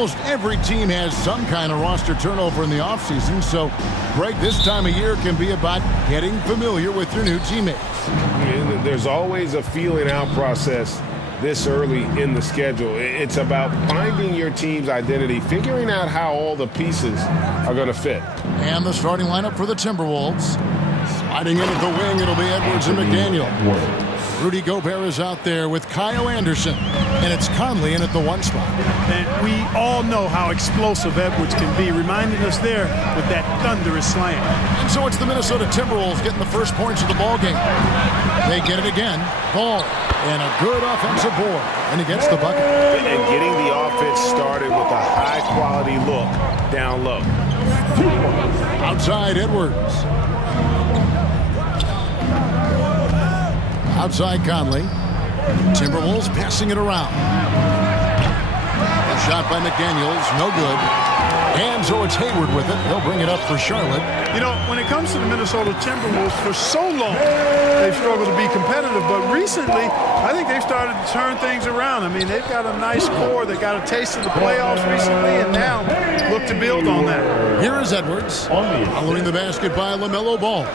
Almost every team has some kind of roster turnover in the offseason, so, Greg, this time of year can be about getting familiar with your new teammates. There's always a feeling out process this early in the schedule. It's about finding your team's identity, figuring out how all the pieces are going to fit. And the starting lineup for the Timberwolves. Sliding in at the wing, it'll be Edwards and McDaniel. Rudy Gobert is out there with Kyle Anderson. And it's Conley in at the 1 spot. And we all know how explosive Edwards can be, reminding us there with that thunderous slam. And so it's the Minnesota Timberwolves getting the first points of the ball game. They get it again. Ball. And a good offensive board. And he gets the bucket. And getting the offense started with a high-quality look down low. Outside Edwards. Outside Conley. Timberwolves passing it around. A shot by McDaniels, no good. And so it's Hayward with it. He'll bring it up for Charlotte. You know, when it comes to the Minnesota Timberwolves, for so long, they've struggled to be competitive. But recently, I think they've started to turn things around. I mean, they've got a nice core. They got a taste of the playoffs recently, and now look to build on that. Here is Edwards. Following the basket by LaMelo Ball.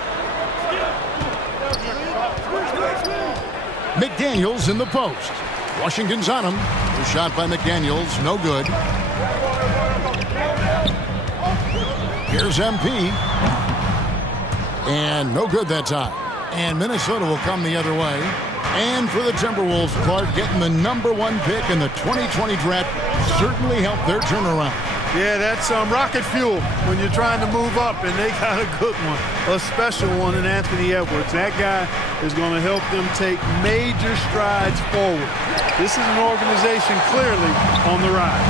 McDaniels in the post. Washington's on him. The shot by McDaniels, no good. Here's MP. And no good that time. And Minnesota will come the other way. And for the Timberwolves, Clark, getting the #1 pick in the 2020 draft certainly helped their turnaround. Yeah, that's rocket fuel when you're trying to move up, and they got a good one, a special one in Anthony Edwards. That guy is going to help them take major strides forward. This is an organization clearly on the rise.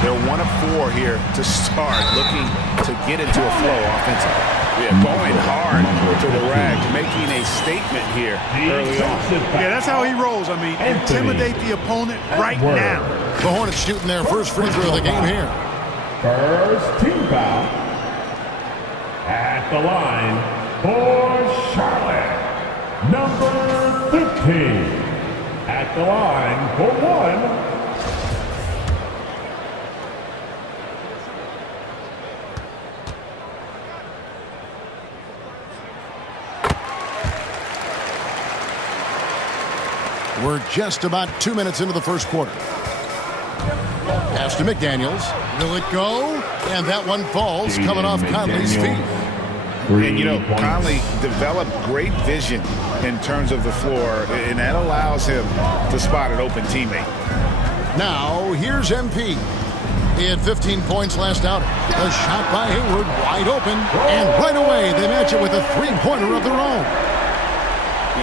They're 1 of 4 here to start, looking to get into a flow offensively. Yeah, going hard to the rack, making a statement here early on. Yeah, that's how he rolls. I mean, intimidate the opponent right now. The Hornets shooting their first free throw of the game here. First team foul at the line for Charlotte. Number 15 at the line for 1. We're just about 2 minutes into the first quarter. Pass to McDaniels. Will it go? And that one falls, coming off Conley's feet. And, you know, Conley developed great vision in terms of the floor, and that allows him to spot an open teammate. Now, here's MP. He had 15 points last outing. A shot by Hayward, wide open. And right away, they match it with a three-pointer of their own.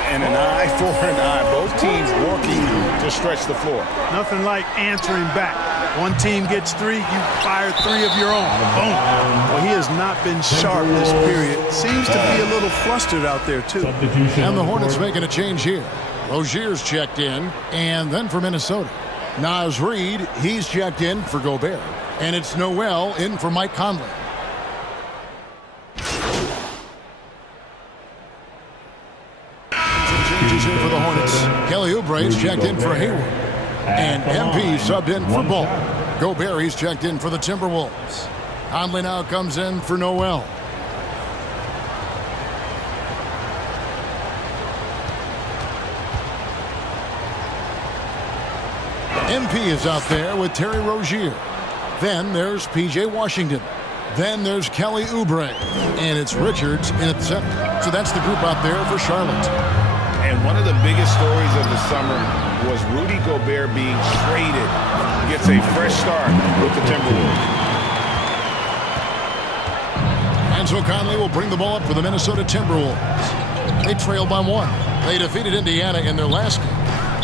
And an eye for an eye. Both teams working to stretch the floor. Nothing like answering back. One team gets 3, you fire 3 of your own. Boom. Well, he has not been sharp this period. Seems to be a little flustered out there, too. And the Hornets making a change here. Rozier's checked in, and then for Minnesota. Naz Reid, he's checked in for Gobert. And it's Noel in for Mike Conley. Changes here for the Hornets. Kelly Oubre's checked in for Hayward. And MP subbed in for Ball. Gobert, he's checked in for the Timberwolves. Conley now comes in for Noel. MP is out there with Terry Rozier. Then there's P.J. Washington. Then there's Kelly Oubre. And it's Richards in at the center. So that's the group out there for Charlotte. And one of the biggest stories of the summer was Rudy Gobert being traded. Gets a fresh start with the Timberwolves. And so Conley will bring the ball up for the Minnesota Timberwolves. They trail by 1. They defeated Indiana in their last game.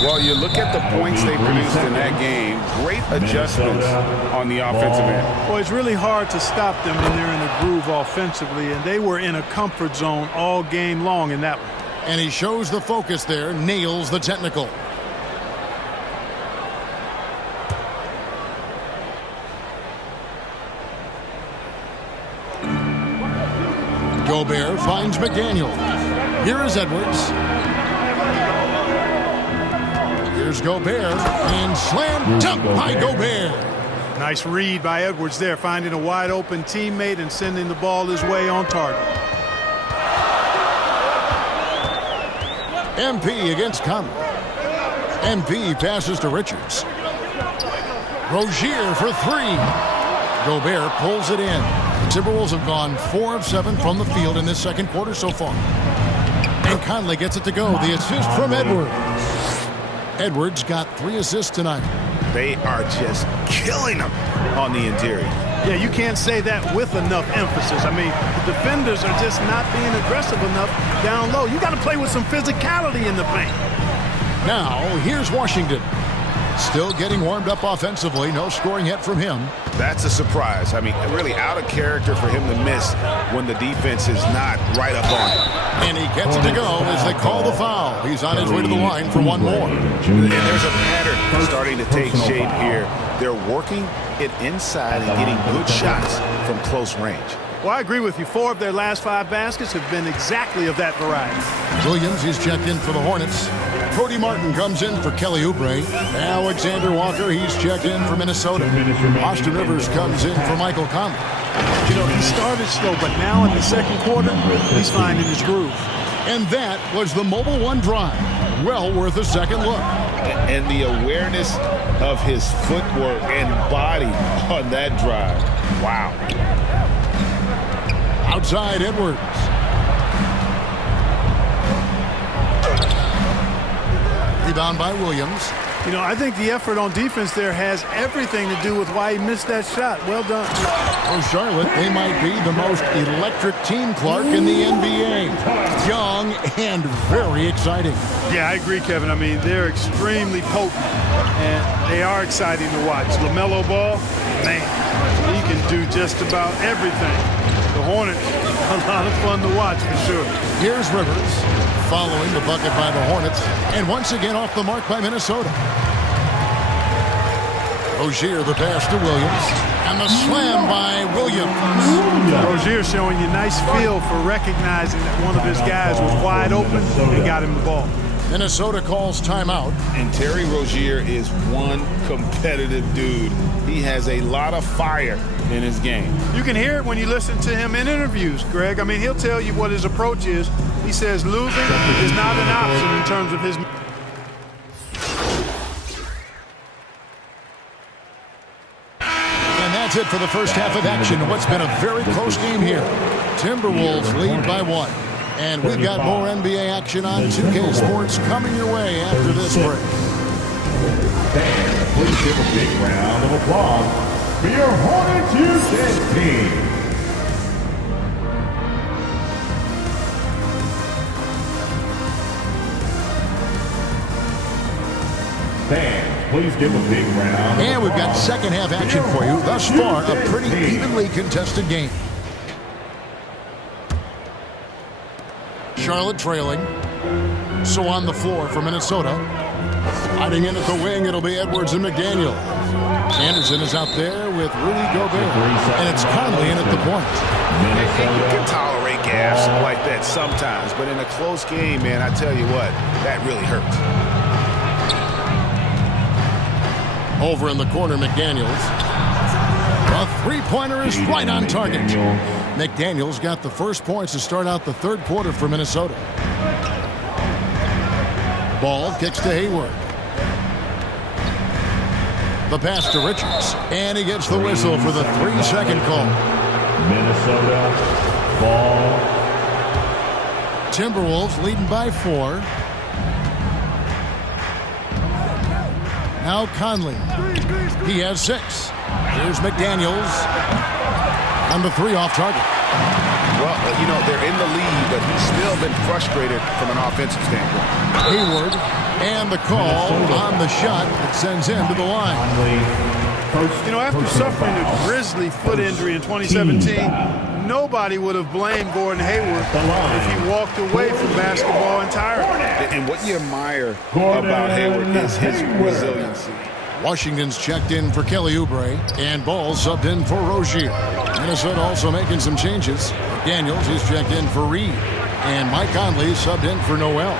Well, you look at the points they produced in that game. Great adjustments on the offensive end. Well, it's really hard to stop them when they're in a groove offensively, and they were in a comfort zone all game long in that one. And he shows the focus there, nails the technical. Gobert finds McDaniel. Here is Edwards. Here's Gobert, and slam dunk by Gobert. Nice read by Edwards there, finding a wide open teammate and sending the ball his way on target. MP against Conley. MP passes to Richards. Rozier for three. Gobert pulls it in. The Timberwolves have gone 4 of 7 from the field in this second quarter so far. And Conley gets it to go. The assist from Edwards. Edwards got 3 assists tonight. They are just killing them on the interior. Yeah, you can't say that with enough emphasis. I mean, the defenders are just not being aggressive enough down low. You got to play with some physicality in the paint. Now, here's Washington. Still getting warmed up offensively. No scoring yet from him. That's a surprise. I mean, really out of character for him to miss when the defense is not right up on him. And he gets it to go as they call the foul. He's on his way to the line for one more. And there's a pattern starting to take shape here. They're working it inside and getting good shots from close range. Well, I agree with you. 4 of their last 5 baskets have been exactly of that variety. Williams is checked in for the Hornets. Cody Martin comes in for Kelly Oubre. Alexander Walker, he's checked in for Minnesota. Austin Rivers comes in for Michael Conley. You know, he started slow, but now in the second quarter, he's finding his groove. And that was the Mobile One drive. Well worth a second look. And the awareness of his footwork and body on that drive. Wow. Outside Edwards. Rebound by Williams. You know, I think the effort on defense there has everything to do with why he missed that shot. Well done. For Charlotte, they might be the most electric team, Clark, in the NBA. Young and very exciting. Yeah, I agree, Kevin. I mean, they're extremely potent, and they are exciting to watch. LaMelo Ball, man, he can do just about everything. The Hornets, a lot of fun to watch for sure. Here's Rivers, following the bucket by the Hornets, and once again off the mark by Minnesota. Rozier the pass to Williams, and the slam by Williams. Rozier showing you nice feel for recognizing that one of his guys was wide open and got him the ball. Minnesota calls timeout. And Terry Rozier is one competitive dude. He has a lot of fire in his game. You can hear it when you listen to him in interviews, Greg. I mean, he'll tell you what his approach is. He says losing is not an option in terms of his... And that's it for the first half of action. What's been a very close game here. Timberwolves lead by 1. And we've got more NBA action on 2K Sports coming your way after this break. Fans, please give a big round of applause for your Hornets Houston team. Fans, please give a big round. And we've got second half action for you. Thus far, a pretty evenly contested game. Charlotte trailing. So on the floor for Minnesota. Hiding in at the wing, it'll be Edwards and McDaniel. Anderson is out there with Rudy Gobert. And it's Conley in at the point. You can tolerate gaffes like that sometimes, but in a close game, man, I tell you what, that really hurts. Over in the corner, McDaniels. A three-pointer is right on target. McDaniels got the first points to start out the third quarter for Minnesota. Ball kicks to Hayward. The pass to Richards. And he gets the whistle for the 3-second call. Minnesota ball. Timberwolves leading by 4. Now Conley. He has 6. Here's McDaniels. On the 3 off target. Well, you know, they're in the lead, but he's still been frustrated from an offensive standpoint. Hayward, and the call on the shot that sends him to the line. You know, after suffering a grisly foot injury in 2017, nobody would have blamed Gordon Hayward if he walked away from basketball entirely. And what you admire about Hayward is his resiliency. Washington's checked in for Kelly Oubre, and Ball subbed in for Rozier. Minnesota also making some changes. Daniels is checked in for Reed, and Mike Conley subbed in for Noel.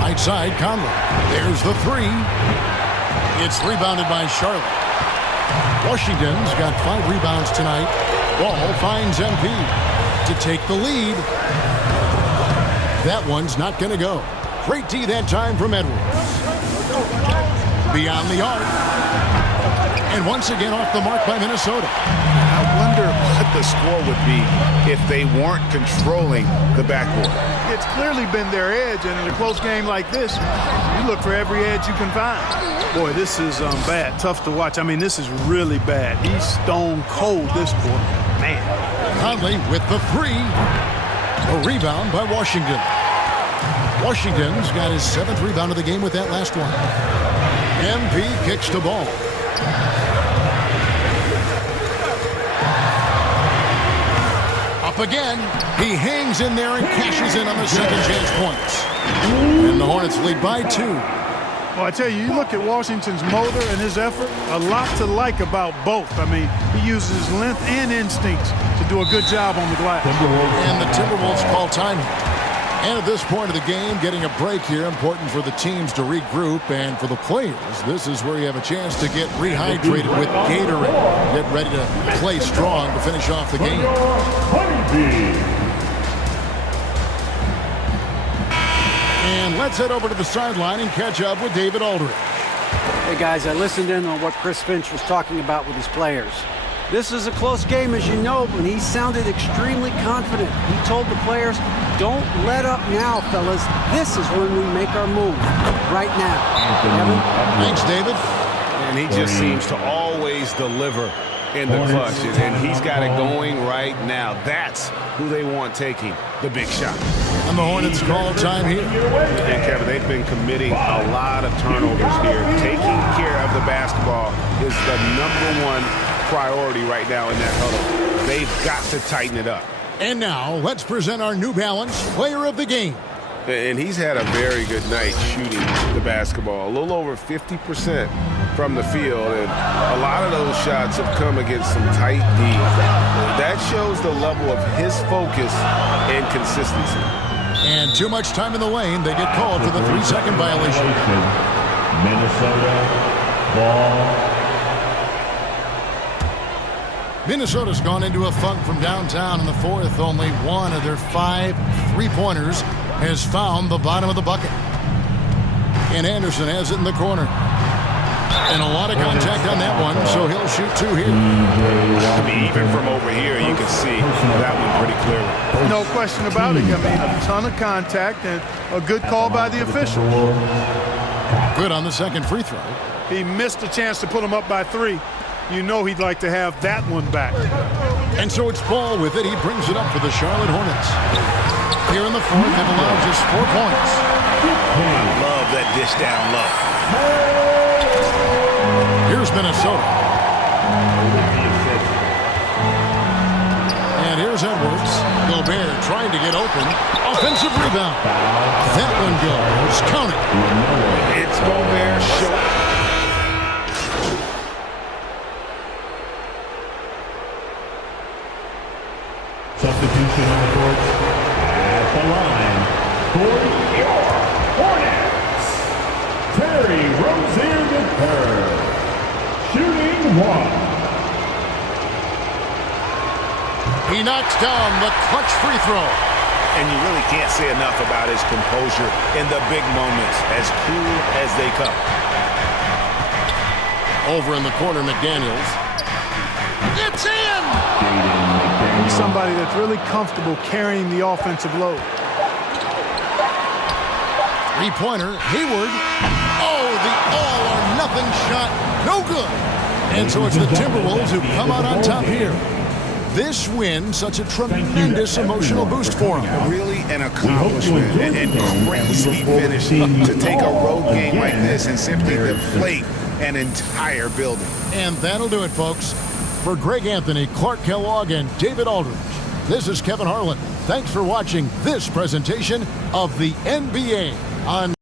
Right side, Conley. There's the 3. It's rebounded by Charlotte. Washington's got 5 rebounds tonight. Ball finds MP to take the lead. That one's not going to go. Great D that time from Edwards. Beyond the arc. And once again off the mark by Minnesota. I wonder what the score would be if they weren't controlling the backboard. It's clearly been their edge, and in a close game like this, you look for every edge you can find. Boy, this is bad. Tough to watch. I mean, this is really bad. He's stone cold this quarter. Man. Conley with the 3. A rebound by Washington. Washington's got his 7th rebound of the game with that last one. MP kicks the ball. Up again. He hangs in there and cashes in on the second chance points. And the Hornets lead by 2. Well, I tell you, you look at Washington's motor and his effort, a lot to like about both. I mean, he uses his length and instincts to do a good job on the glass. And the Timberwolves call time. And at this point of the game, getting a break here, important for the teams to regroup. And for the players, this is where you have a chance to get rehydrated with Gatorade. Get ready to play strong to finish off the game. And let's head over to the sideline and catch up with David Aldridge. Hey guys, I listened in on what Chris Finch was talking about with his players. This is a close game, as you know, and he sounded extremely confident. He told the players, don't let up now, fellas. This is when we make our move. Right now. Kevin? Thanks, David. And he just seems to always deliver in the clutch, and he's got it going right now. That's who they want taking the big shot. And the Hornets call time here. And Kevin, they've been committing a lot of turnovers here. Taking care of the basketball is the #1 priority right now in that huddle. They've got to tighten it up. And now, let's present our New Balance Player of the Game. And he's had a very good night shooting the basketball. A little over 50% from the field, and a lot of those shots have come against some tight D. That shows the level of his focus and consistency. And too much time in the lane. They get called for the 3-second violation. Minnesota ball. Minnesota's gone into a funk from downtown in the 4th. Only one of their 5 3-pointers has found the bottom of the bucket. And Anderson has it in the corner. And a lot of contact on that one, so he'll shoot 2 here. I mean, even from over here, you can see that one pretty clearly. No question about it. I mean, a ton of contact and a good call by the official. Good on the second free throw. He missed a chance to put him up by 3. You know he'd like to have that one back. And so it's Ball with it. He brings it up for the Charlotte Hornets. Here in the 4th, they've allowed just 4 points. I love that dish down low. Here's Minnesota. And here's Edwards. Gobert trying to get open. Offensive rebound. That one goes. Count it. It's Gobert short. Substitution on the court at the line for your Hornets, Terry Rozier III, shooting 1. He knocks down the clutch free throw. And you really can't say enough about his composure in the big moments, as cool as they come. Over in the corner, McDaniels. It's in! He's somebody that's really comfortable carrying the offensive load. 3-pointer, Hayward. Oh, the all-or-nothing shot. No good. And so it's the Timberwolves who come out on top here. This win, such a tremendous emotional boost for them. Really an accomplishment and crazy finish to take a road game like this and simply deflate an entire building. And that'll do it, folks. For Greg Anthony, Clark Kellogg, and David Aldridge, this is Kevin Harlan. Thanks for watching this presentation of the NBA on